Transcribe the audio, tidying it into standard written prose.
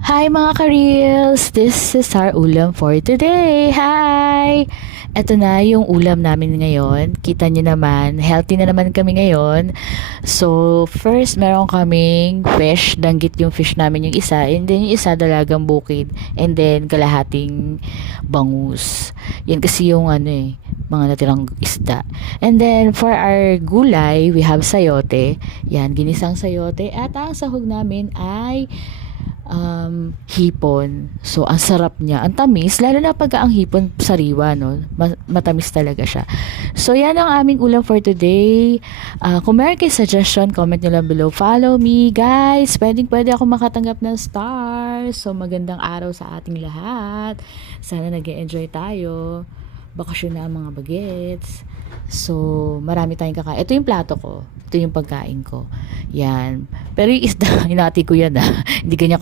Hi mga ka-reels! This is our ulam for today. Hi! Eto na yung ulam namin ngayon. Kita nyo naman, healthy na naman kami ngayon. So, first meron kaming fish. Danggit yung fish namin yung isa. And then yung isa dalagang bukid. And then kalahating bangus. Yan kasi yung mga natirang isda. And then for our gulay, we have sayote. Yan, ginisang sayote. At ang sahog namin ay hipon. So, ang sarap niya. Ang tamis, lalo na pag ang hipon sariwa, no? Matamis talaga siya. So, yan ang aming ulam for today. Kung meron kayo suggestion, comment nyo lang below. Follow me, guys. Pwede ako makatanggap ng stars. So, magandang araw sa ating lahat. Sana nag-enjoy tayo. Bakasyon na ang mga bagets. So, marami tayong kakain. Ito yung plato ko. Ito yung pagkain ko. Yan. Pero yung isda, hinati ko yan. Hindi kanya